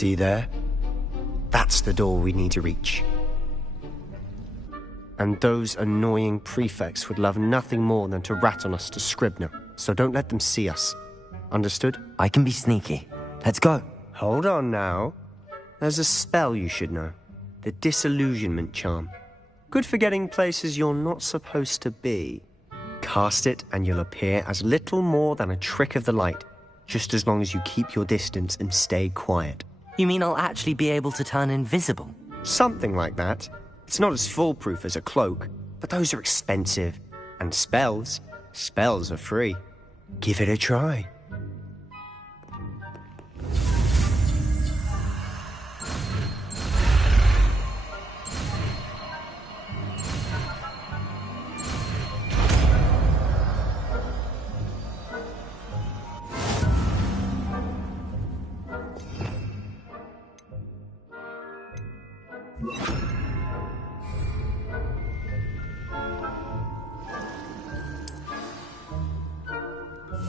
See there? That's the door we need to reach. And those annoying prefects would love nothing more than to rat on us to Scribner, so don't let them see us. Understood? I can be sneaky. Let's go. Hold on now. There's a spell you should know. The Disillusionment Charm. Good for getting places you're not supposed to be. Cast it and you'll appear as little more than a trick of the light, just as long as you keep your distance and stay quiet. You mean I'll actually be able to turn invisible? Something like that. It's not as foolproof as a cloak, but those are expensive. And spells are free. Give it a try.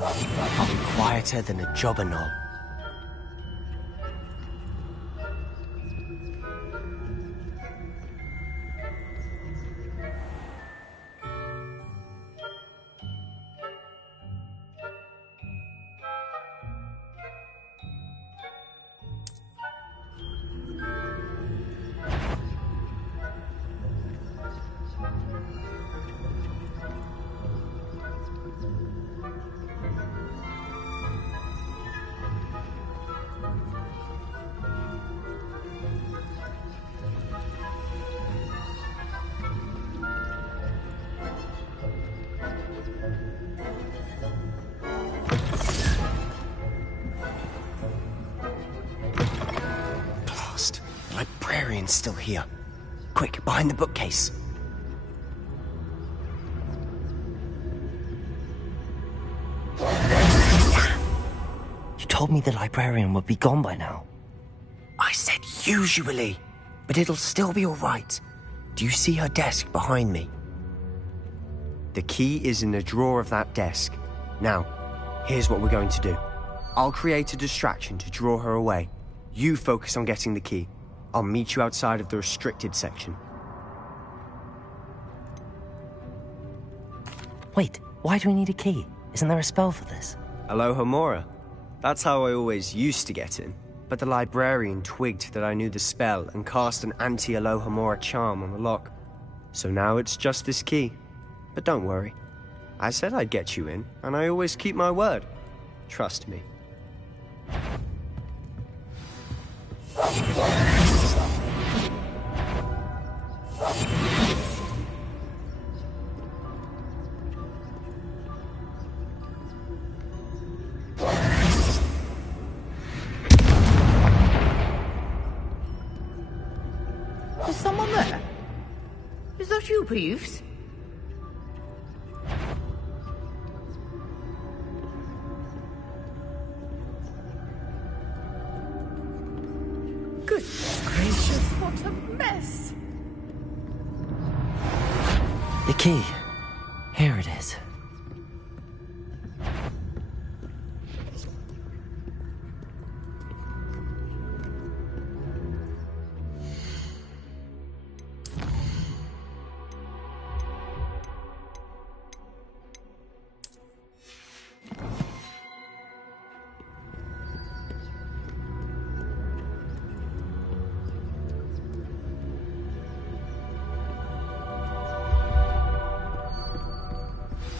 I'll be quieter than a jobber knoll. Librarian's still here. Quick, behind the bookcase. You told me the librarian would be gone by now. I said usually, but it'll still be all right. Do you see her desk behind me? The key is in the drawer of that desk. Now, here's what we're going to do. I'll create a distraction to draw her away. You focus on getting the key. I'll meet you outside of the restricted section. Wait, why do we need a key? Isn't there a spell for this? Alohomora. That's how I always used to get in. But the librarian twigged that I knew the spell and cast an anti-Alohomora charm on the lock. So now it's just this key. But don't worry. I said I'd get you in, and I always keep my word. Trust me. Is someone there? Is that you, Peeves? Goodness gracious, what a mess! The key. Here it is.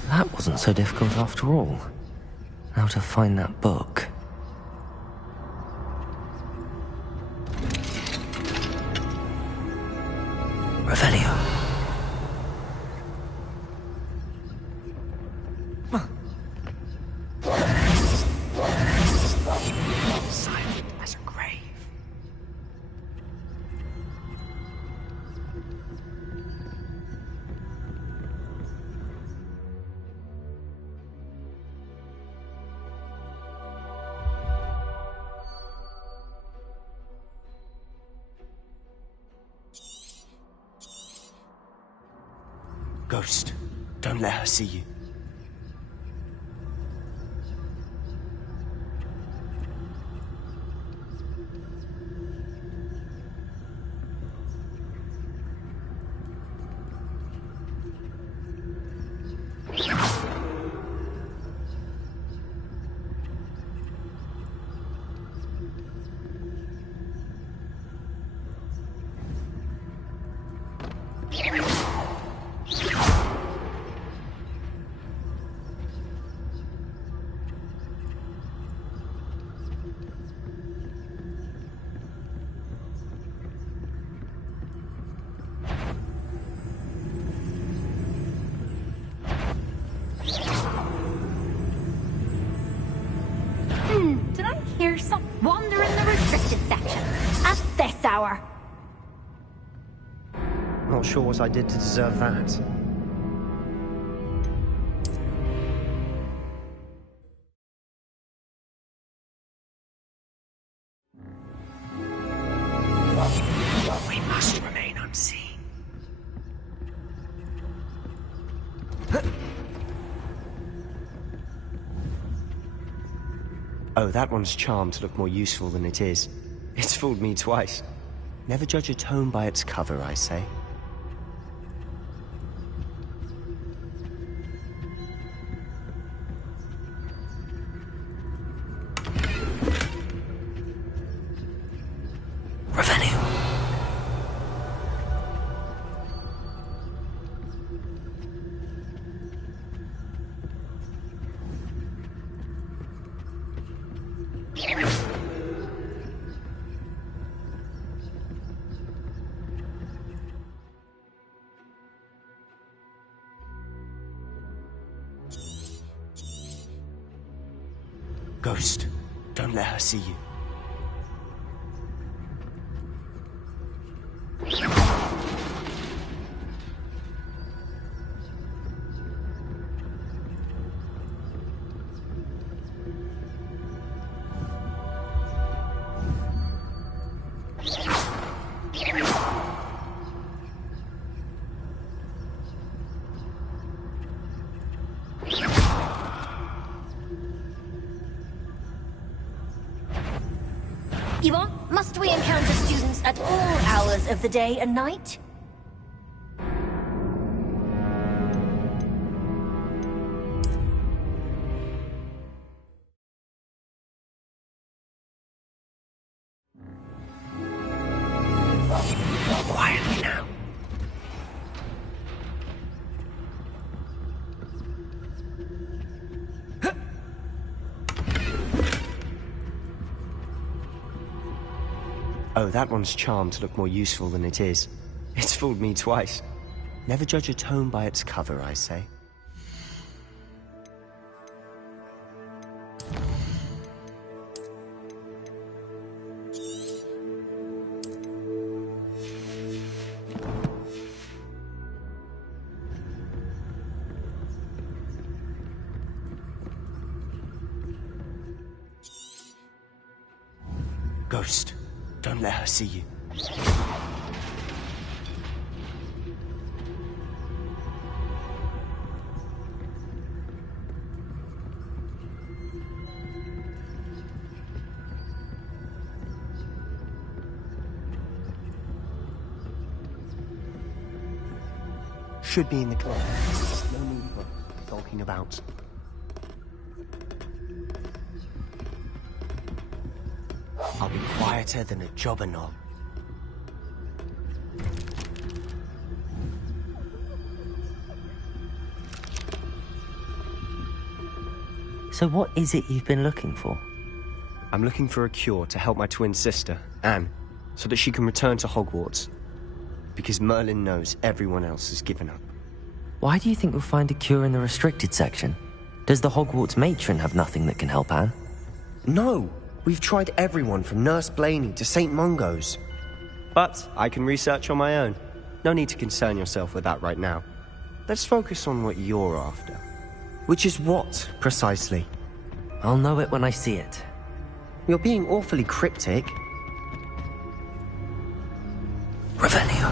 That wasn't so difficult after all. How to find that book. Revelio. Silent as a grave. Ghost, don't let her see you. Did I hear some wander in the restricted section at this hour? Not sure what I did to deserve that. We must remain unseen. Oh, that one's charmed to look more useful than it is. It's fooled me twice. Never judge a tome by its cover, I say. Revenue. Ghost, don't let her see you. Yvonne, must we encounter students at all hours of the day and night? Quietly now. Oh, that one's charmed to look more useful than it is. It's fooled me twice. Never judge a tome by its cover, I say. Ghost, don't let her see you. Should be in the club. No need for talking about. I'll be quieter than a jobber knob. So what is it you've been looking for? I'm looking for a cure to help my twin sister, Anne, so that she can return to Hogwarts. Because Merlin knows everyone else has given up. Why do you think we'll find a cure in the restricted section? Does the Hogwarts matron have nothing that can help Anne? No! We've tried everyone from Nurse Blaney to St. Mungo's. But I can research on my own. No need to concern yourself with that right now. Let's focus on what you're after. Which is what, precisely? I'll know it when I see it. You're being awfully cryptic. Revelio.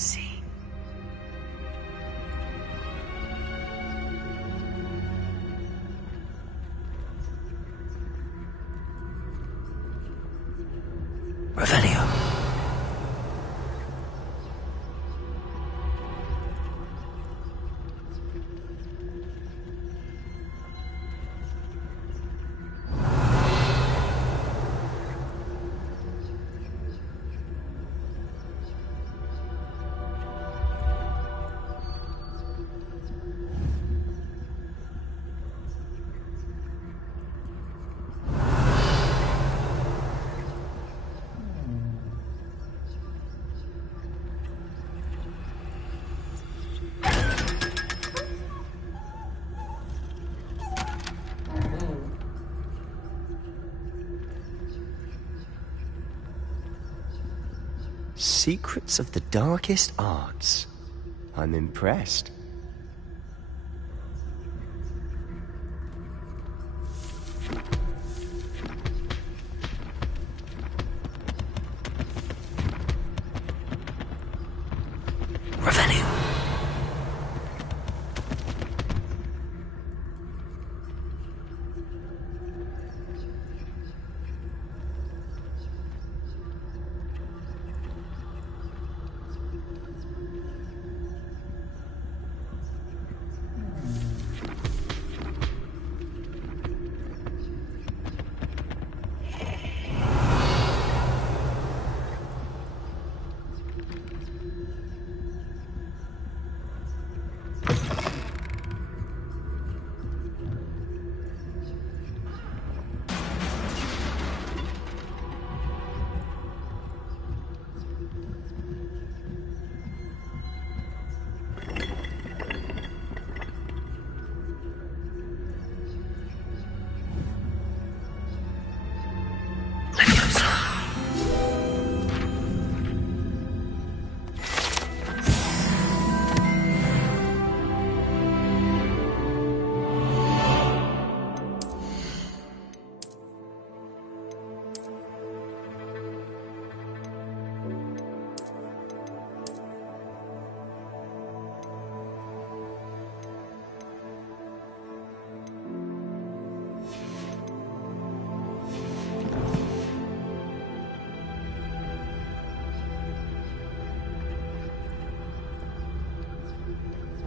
see. Revelio. Secrets of the darkest arts. I'm impressed. Revelio.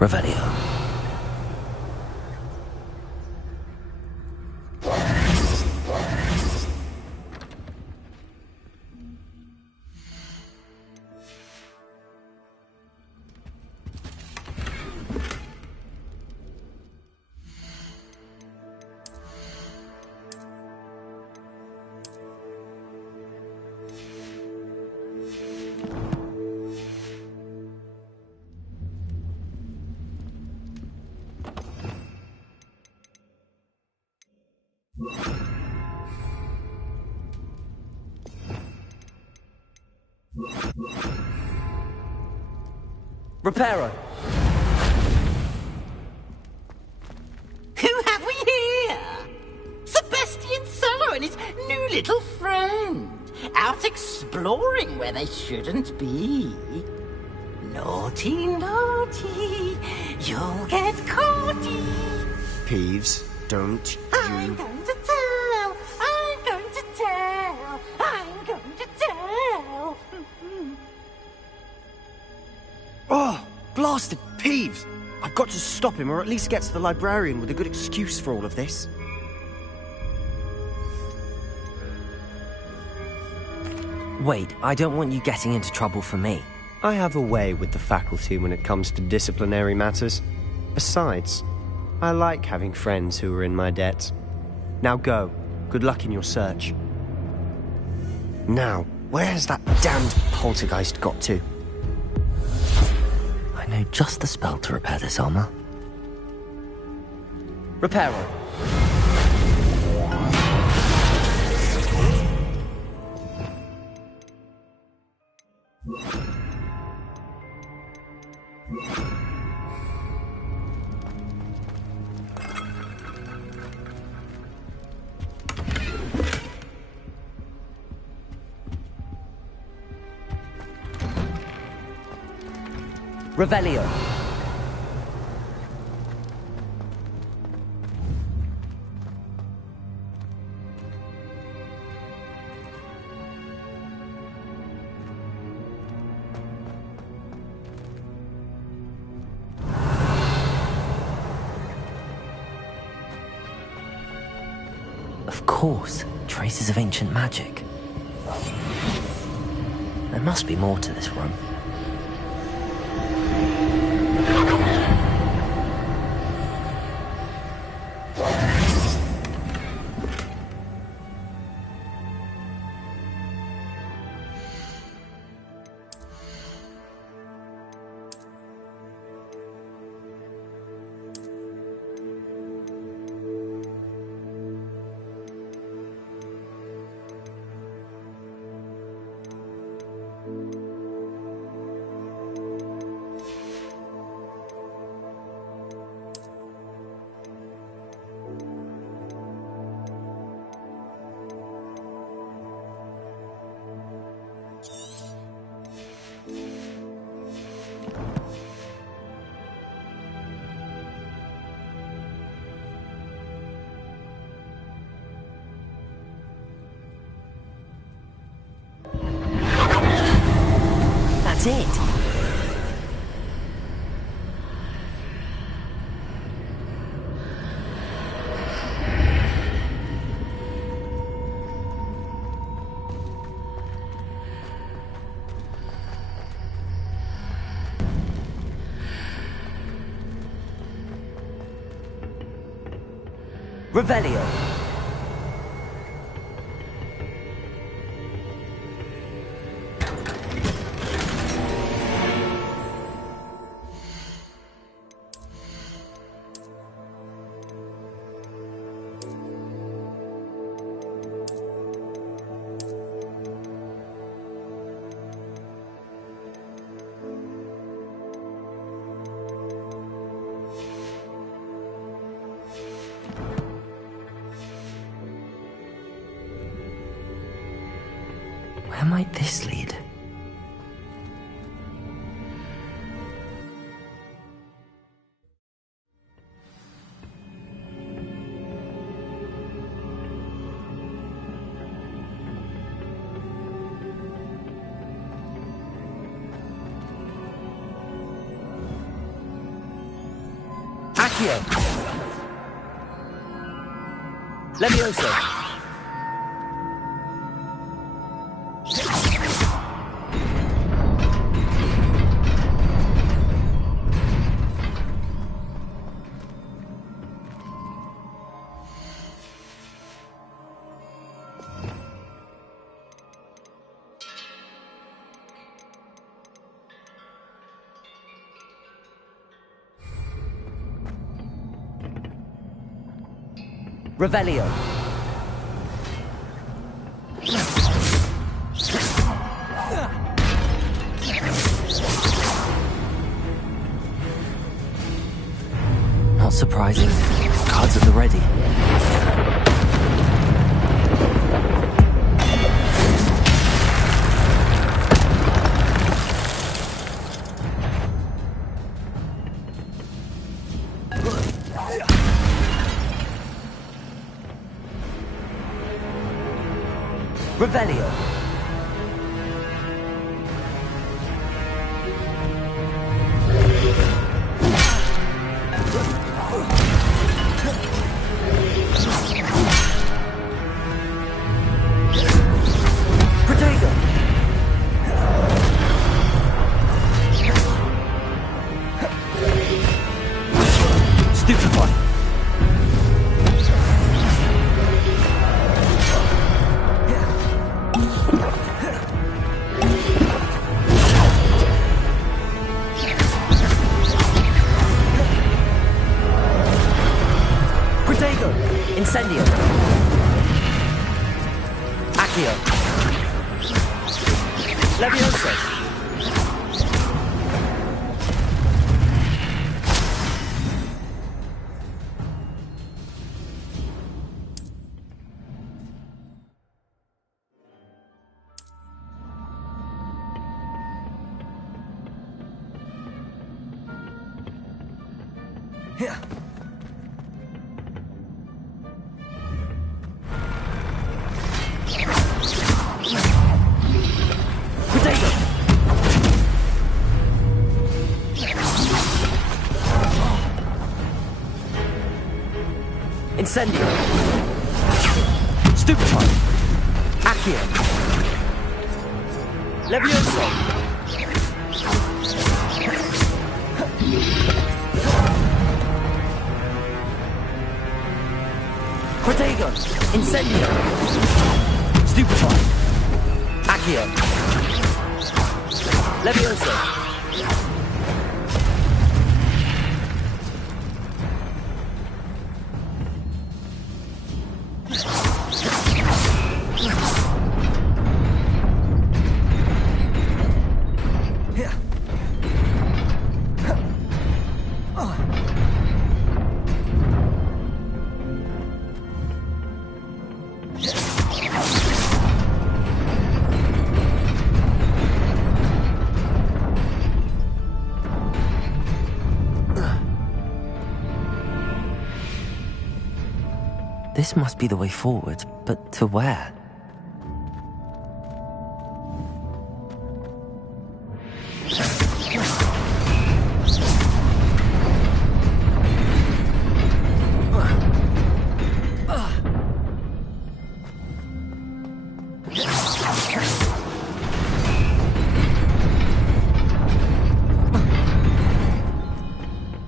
Revelio. Reparo! Who have we here? Sebastian Solo and his new little friend. Out exploring where they shouldn't be. Naughty, naughty. You'll get caughty. Peeves, don't I'm you... going to tell. I'm going to tell. I'm going to tell. Oh, blasted Peeves! I've got to stop him, or at least get to the librarian with a good excuse for all of this. Wait, I don't want you getting into trouble for me. I have a way with the faculty when it comes to disciplinary matters. Besides, I like having friends who are in my debt. Now go. Good luck in your search. Now, where's that damned poltergeist got to? I know just the spell to repair this armor. Reparo. Revelio. Of course, traces of ancient magic. There must be more to this room. That's it. Revelio. Where might this lead? Accio! Levioso! Revelio. Not surprising. Cards at the ready. Revelio. Protego. Stupefy. Incendio. Accio. Levioso. Incendio! Stupefy! Accio! Levioso! Protego! Incendio! Stupefy! Accio! Levioso! This must be the way forward, but to where?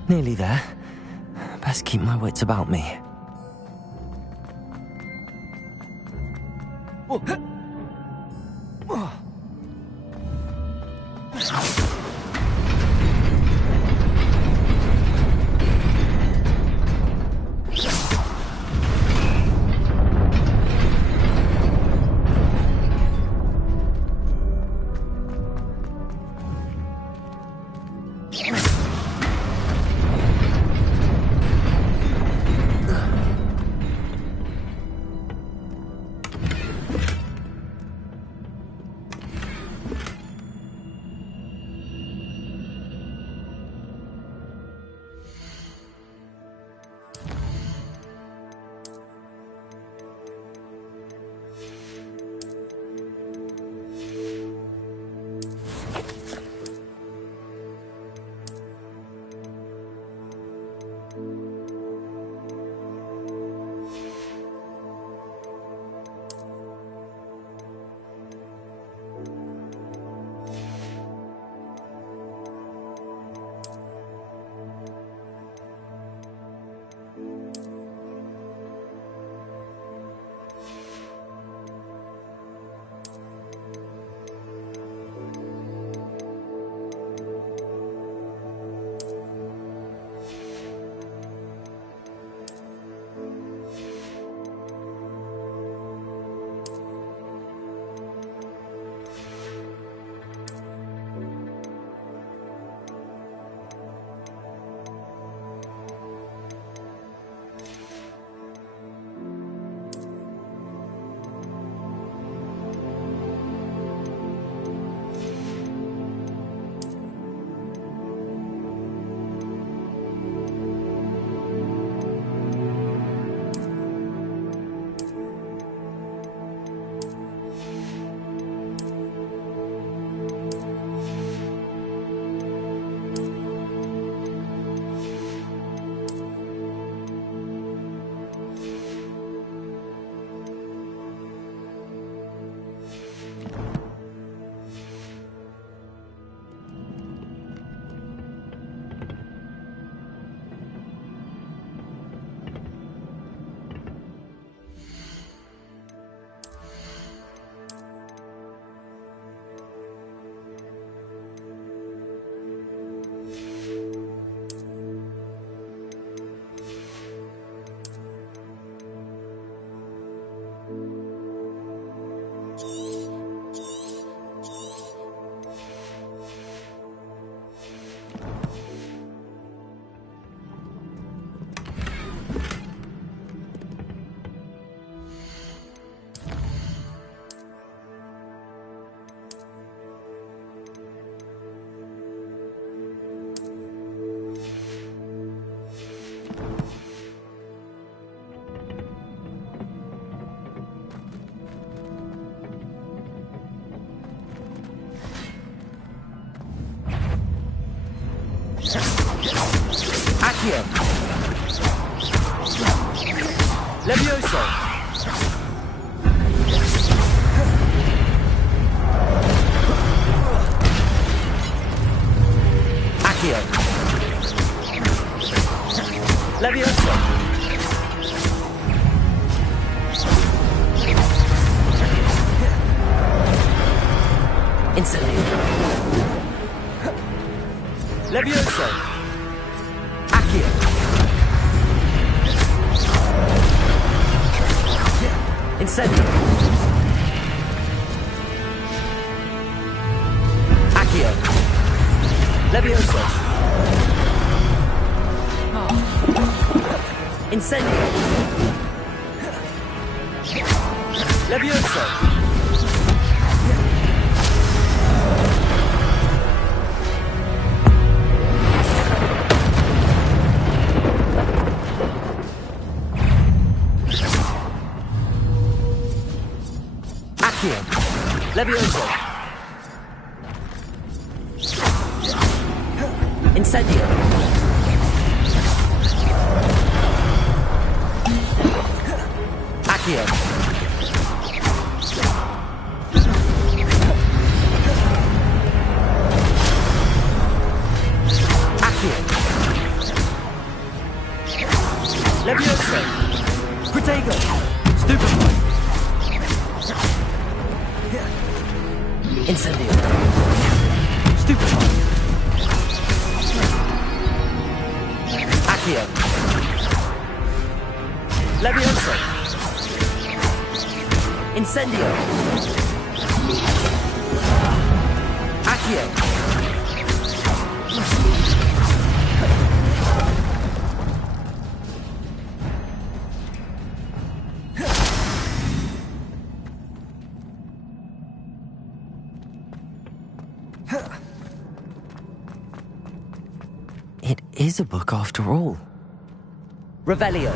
Nearly there. Best keep my wits about me. Accio. Levioso. Accio. Levioso. Instantly. Levioso. Accio. Incendio. Accio. Levioso. Incendio. Levioso. Accio. Levioso. Incendio. Accio. Accio. Levioso. Protego. Stupefy. Incendio. Stupefy. Accio. Levioso. Incendio. Accio. It is a book after all. Revelio.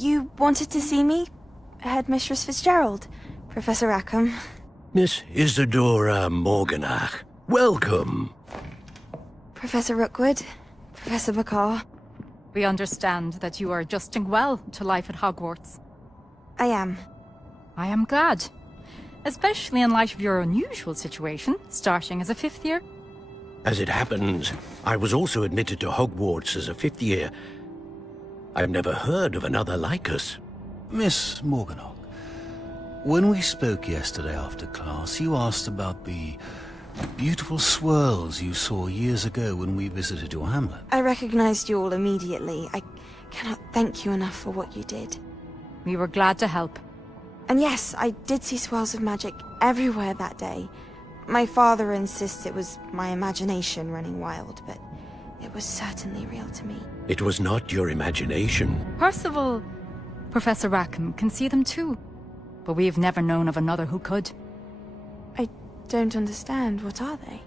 You wanted to see me? Headmistress Fitzgerald? Professor Rackham? Miss Isadora Morganach, welcome. Professor Rookwood? Professor McCaw? We understand that you are adjusting well to life at Hogwarts. I am. I am glad. Especially in light of your unusual situation, starting as a 5th year. As it happens, I was also admitted to Hogwarts as a 5th year. I've never heard of another like us. Miss Morganach, when we spoke yesterday after class, you asked about the beautiful swirls you saw years ago when we visited your hamlet. I recognized you all immediately. I cannot thank you enough for what you did. We were glad to help. And yes, I did see swirls of magic everywhere that day. My father insists it was my imagination running wild, but it was certainly real to me. It was not your imagination. Percival, Professor Rackham can see them too. But we have never known of another who could. I don't understand. What are they?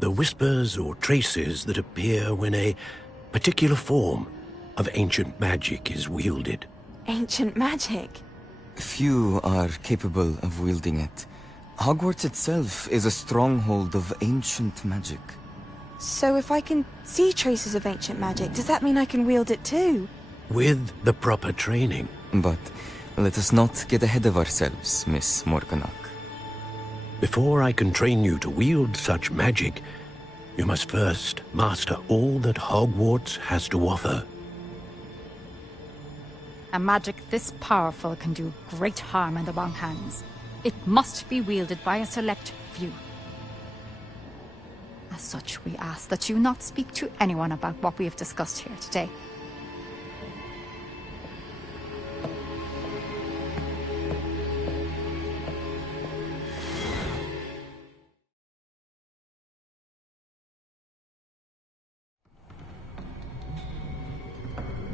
The whispers or traces that appear when a particular form of ancient magic is wielded. Ancient magic? Few are capable of wielding it. Hogwarts itself is a stronghold of ancient magic. So if I can see traces of ancient magic, does that mean I can wield it too? With the proper training. But let us not get ahead of ourselves, Miss Morganach. Before I can train you to wield such magic, you must first master all that Hogwarts has to offer. A magic this powerful can do great harm in the wrong hands. It must be wielded by a select few. As such, we ask that you not speak to anyone about what we have discussed here today.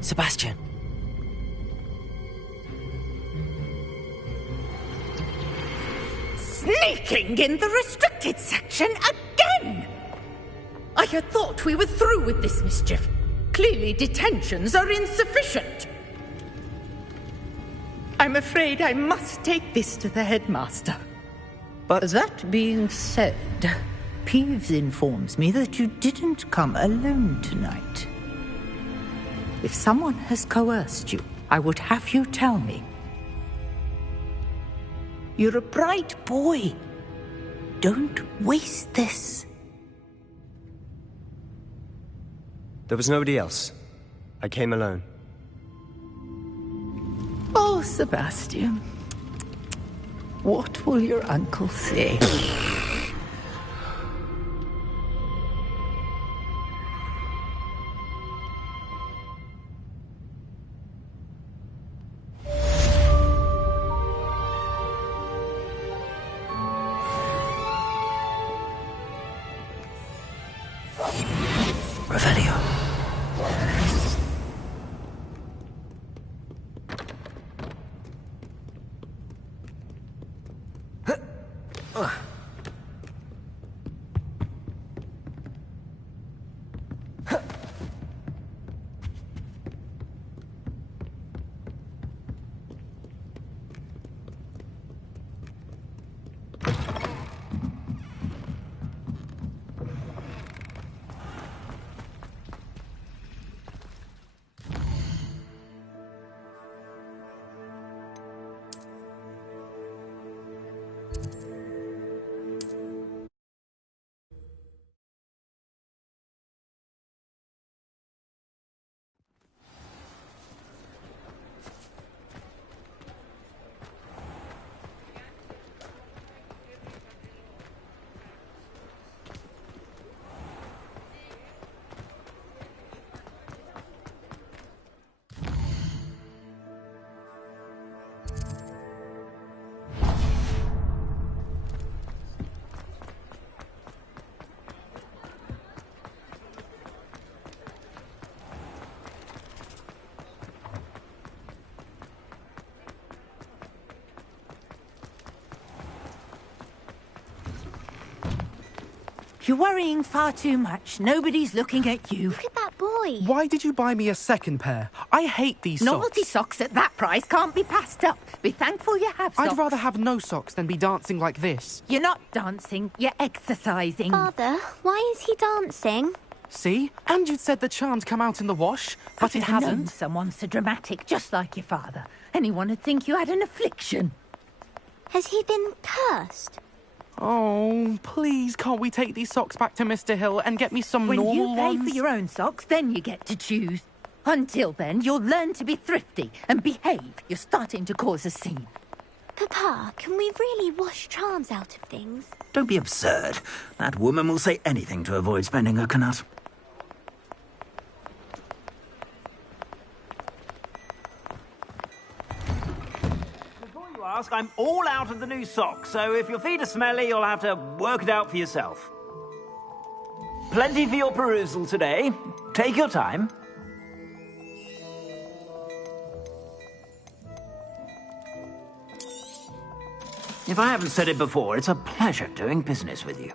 Sebastian! Sneaking in the restricted section again! I had thought we were through with this mischief. Clearly detentions are insufficient. I'm afraid I must take this to the headmaster. But that being said, Peeves informs me that you didn't come alone tonight. If someone has coerced you, I would have you tell me. You're a bright boy. Don't waste this. There was nobody else. I came alone. Oh, Sebastian. What will your uncle say? You're worrying far too much. Nobody's looking at you. Look at that boy. Why did you buy me a second pair? I hate these Novelty socks. socks at that price can't be passed up. Be thankful you have socks. I'd rather have no socks than be dancing like this. You're not dancing, you're exercising. Father, why is he dancing? See? And you'd said the charm'd come out in the wash, but it I've never known hasn't. someone so dramatic, just like your father. Anyone would think you had an affliction. Has he been cursed? Oh, please, can't we take these socks back to Mr. Hill and get me some When normal you pay ones? for your own socks, then you get to choose. Until then, you'll learn to be thrifty and behave. You're starting to cause a scene. Papa, can we really wash charms out of things? Don't be absurd. That woman will say anything to avoid spending her knut. Before you ask, I'm all out of the new socks, so if your feet are smelly, you'll have to work it out for yourself. Plenty for your perusal today. Take your time. If I haven't said it before, it's a pleasure doing business with you.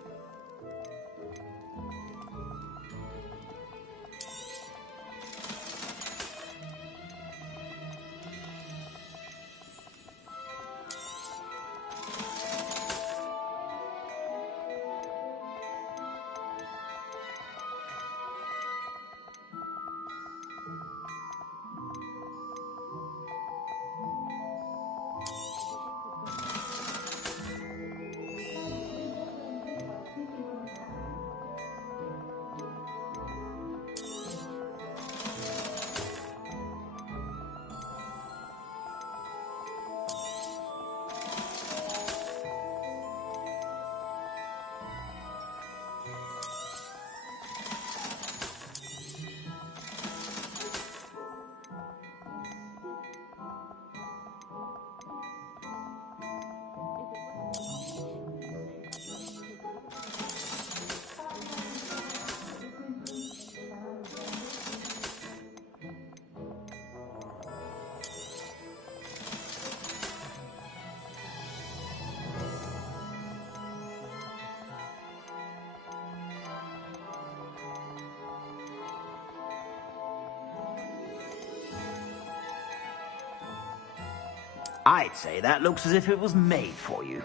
I'd say that looks as if it was made for you.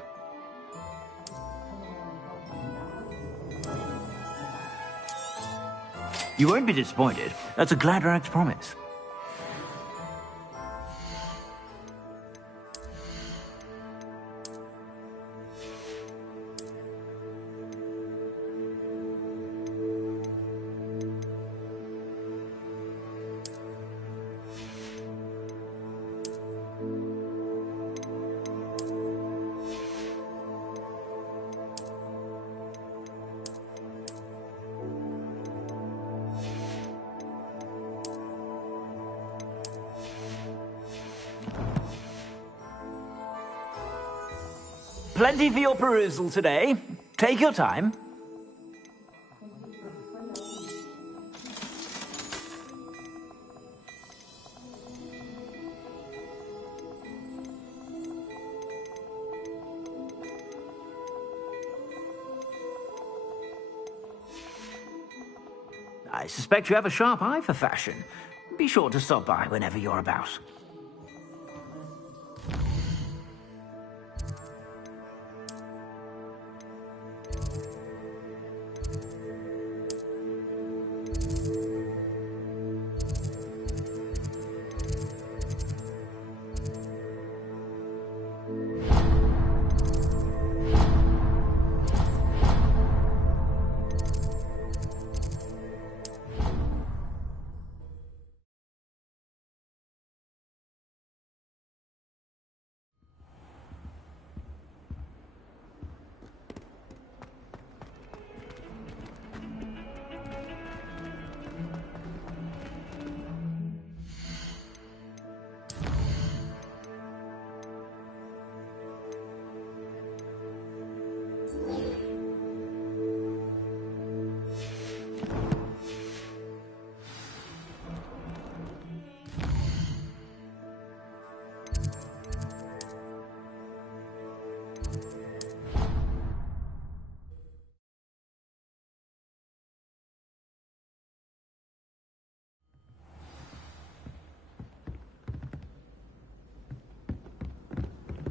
You won't be disappointed. That's a Gladrag's promise. Plenty for your perusal today. Take your time. I suspect you have a sharp eye for fashion. Be sure to stop by whenever you're about.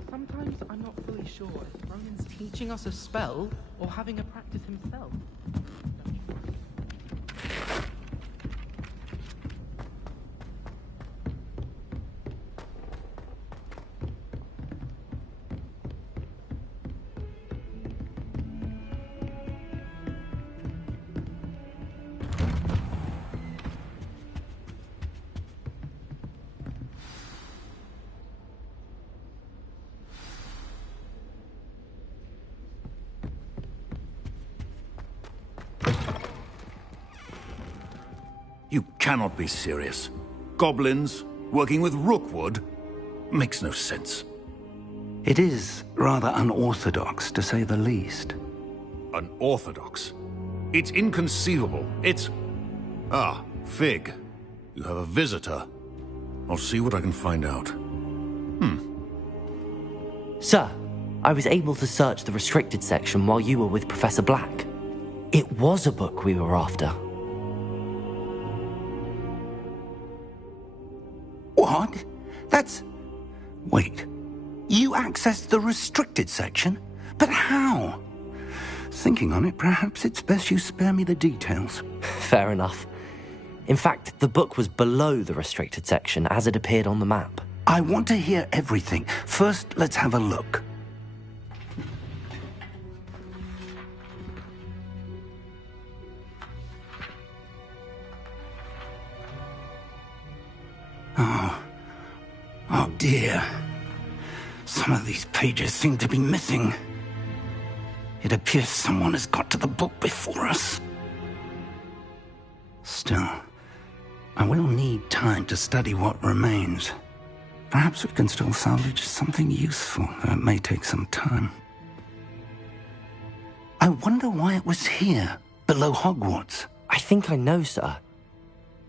Sometimes I'm not fully sure if Ronan's teaching us a spell or having a practice himself. You cannot be serious. Goblins working with Rookwood? Makes no sense. It is rather unorthodox, to say the least. Unorthodox? It's inconceivable. It's... Ah, Fig. You have a visitor. I'll see what I can find out. Sir, I was able to search the restricted section while you were with Professor Black. It was a book we were after. What? That's... Wait. You accessed the restricted section? But how? Thinking on it, perhaps it's best you spare me the details. Fair enough. In fact, the book was below the restricted section as it appeared on the map. I want to hear everything. First, let's have a look. Oh dear. Some of these pages seem to be missing. It appears someone has got to the book before us. Still, I will need time to study what remains. Perhaps we can still salvage something useful, though it may take some time. I wonder why it was here, below Hogwarts. I think I know, sir.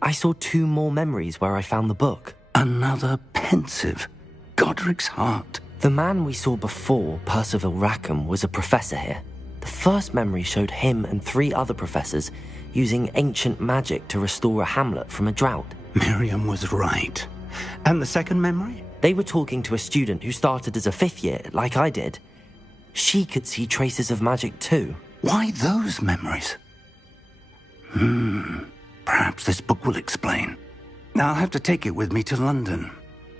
I saw 2 more memories where I found the book. Another pensive. Godric's heart. The man we saw before, Percival Rackham, was a professor here. The first memory showed him and 3 other professors using ancient magic to restore a hamlet from a drought. Miriam was right. And the second memory? They were talking to a student who started as a 5th year, like I did. She could see traces of magic too. Why those memories? Perhaps this book will explain. Now I'll have to take it with me to London.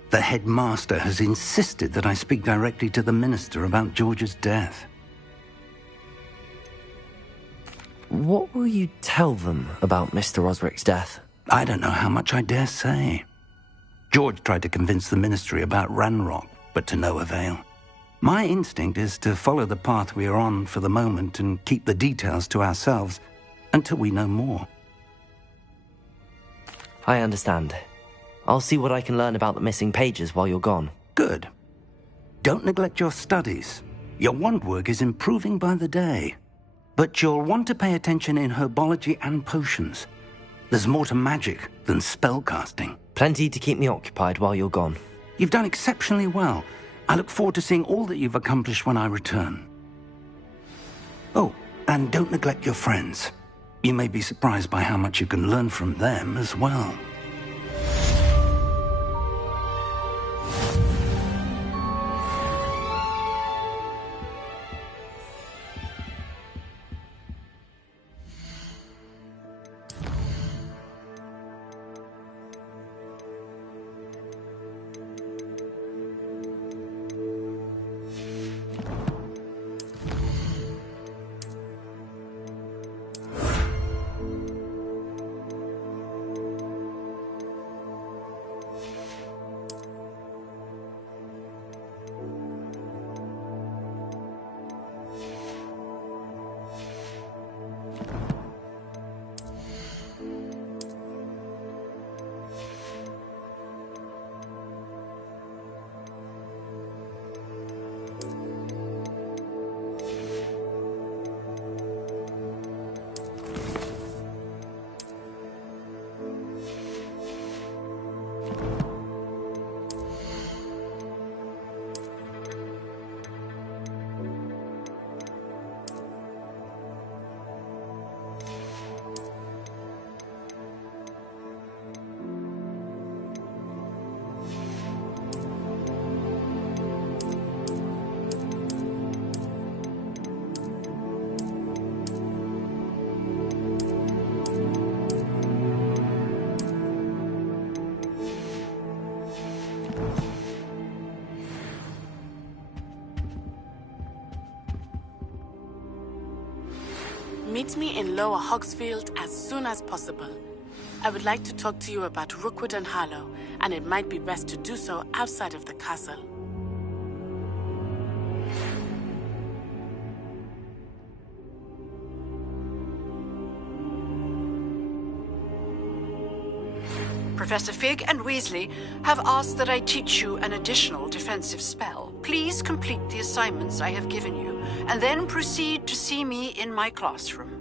The headmaster has insisted that I speak directly to the minister about George's death. What will you tell them about Mr. Osric's death? I don't know how much I dare say. George tried to convince the ministry about Ranrock, but to no avail. My instinct is to follow the path we are on for the moment and keep the details to ourselves until we know more. I understand. I'll see what I can learn about the missing pages while you're gone. Good. Don't neglect your studies. Your wand work is improving by the day. But you'll want to pay attention in herbology and potions. There's more to magic than spellcasting. Plenty to keep me occupied while you're gone. You've done exceptionally well. I look forward to seeing all that you've accomplished when I return. Oh, and don't neglect your friends. You may be surprised by how much you can learn from them as well. Meet me in Lower Hogsfield as soon as possible. I would like to talk to you about Rookwood and Harlow, and it might be best to do so outside of the castle. Professor Fig and Weasley have asked that I teach you an additional defensive spell. Please complete the assignments I have given you, and then proceed to see me in my classroom.